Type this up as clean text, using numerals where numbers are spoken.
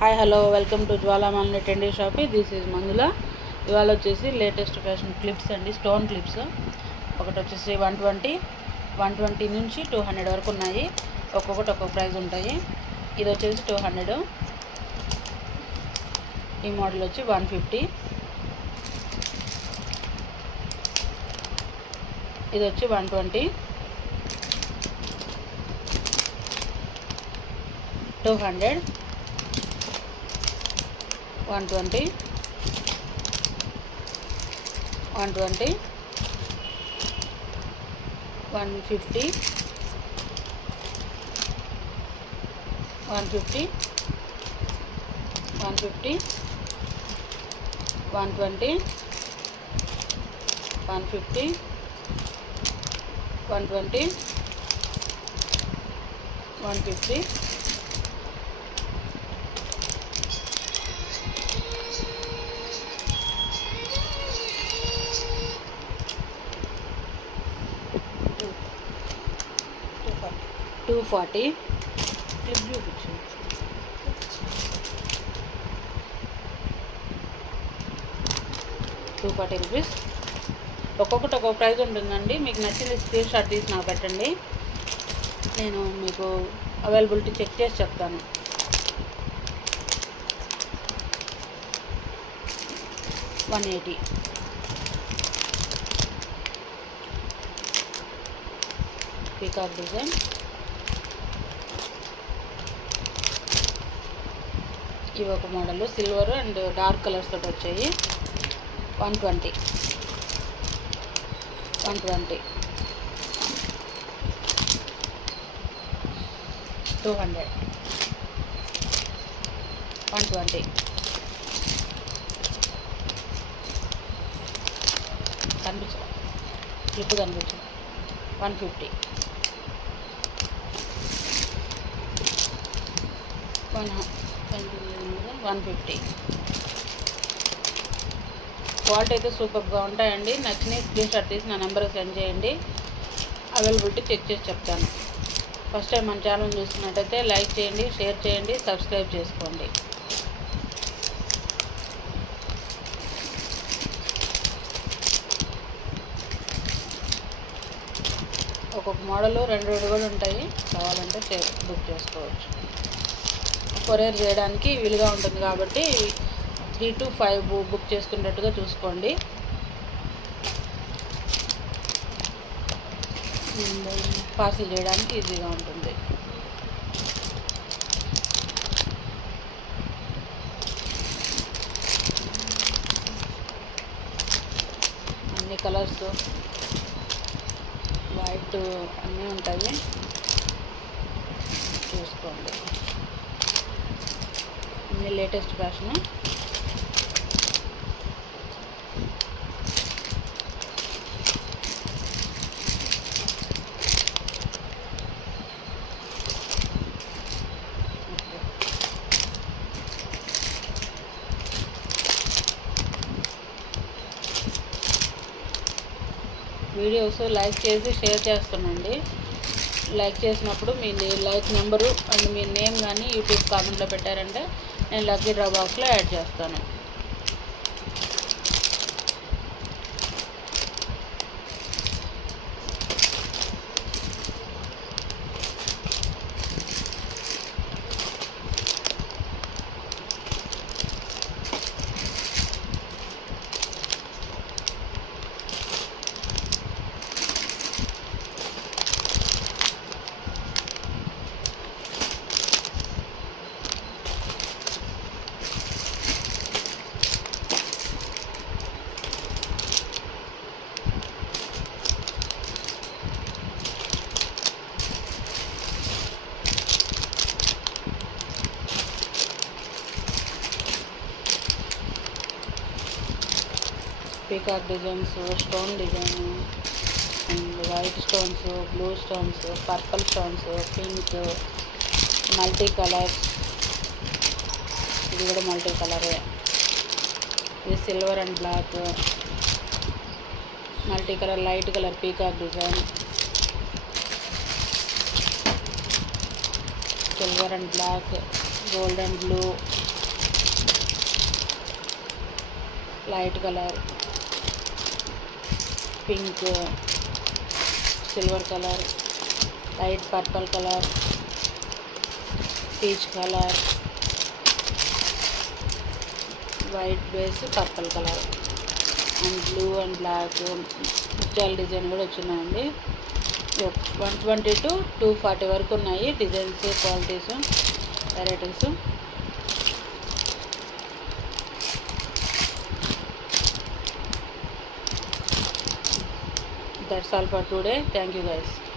Hi hello welcome to Jwalamalini trendy shop. This is Manjula. ఇవాళ వచ్చేసి latest fashion clips అండి, stone clips. ఒకటి వచ్చేసి 120 నుంచి 200 వరకు ఉన్నాయి. ఒక్కొక్కటి ఒక్కొక్క ప్రైస్ ఉంటాయి. ఇది వచ్చేసి 200. ఈ మోడల్ వచ్చి 150. ఇది వచ్చి 120, 200, 120, 120, 150, 150, 150, 120, 150, 120, 150, 240. క్లిప్ చూపించు. 240 రూపీస్. ఒక్కొక్కటి ఒక్కొక్క ప్రైస్ ఉంటుందండి. మీకు నచ్చింది స్క్రీన్ షాట్ తీసి నాకు పెట్టండి. నేను మీకు అవైలబిలిటీ చెక్ చేసి చెప్తాను. $180. Peacock design. ఇవి ఒక model silver and dark colours తోటి వచ్చాయి. 120, 120, 200, 120, కనిపించదు, క్లిప్ కనిపించదు. 150, 150. క్వాలిటీ అయితే సూపర్గా ఉంటాయండి. నచ్చిన స్క్రీన్ షాట్ తీసి నా నెంబర్ సెండ్ చేయండి. అవైలబిలిటీ చెక్ చేసి చెప్తాను. ఫస్ట్ టైం మన ఛానల్ చూస్తున్నట్టయితే లైక్ చేయండి, షేర్ చేయండి, సబ్స్క్రైబ్ చేసుకోండి. ఒక్కొక్క మోడల్ 2 కూడా ఉంటాయి. కావాలంటే బుక్ చేసుకోవచ్చు. కొరియర్ చేయడానికి వీలుగా ఉంటుంది కాబట్టి 3 to 5 బుక్ చేసుకునేటట్టుగా చూసుకోండి. పార్సిల్ చేయడానికి ఈజీగా ఉంటుంది. అన్ని కలర్స్, వైట్ అన్నీ ఉంటాయి, చూసుకోండి. అన్ని లేటెస్ట్ ఫ్యాషన్. వీడియోస్ లైక్ చేసి షేర్ చేస్తానండి. లైక్ చేసినప్పుడు మీ లైక్ నెంబరు అండ్ మీ నేమ్ కానీ యూట్యూబ్ కామెంట్లో పెట్టారంటే నేను లక్కీ డ్రా బాక్స్లో యాడ్ చేస్తాను. Peacock designs, stone design and white stones, blue stones, purple stones, pink, multi colours. ఇది కూడా మల్టీ కలరే. ఇది silver and black, multi colour, light colour peacock design. silver and black, gold and blue. Light colour, pink, silver colour, light purple colour, peach colour, white base purple colour and blue and black ముత్యాల design కూడా వచ్చినాయండి. 120 to 240 వరకు ఉన్నాయి designs, qualities, varieties. That's all for today. Thank you guys.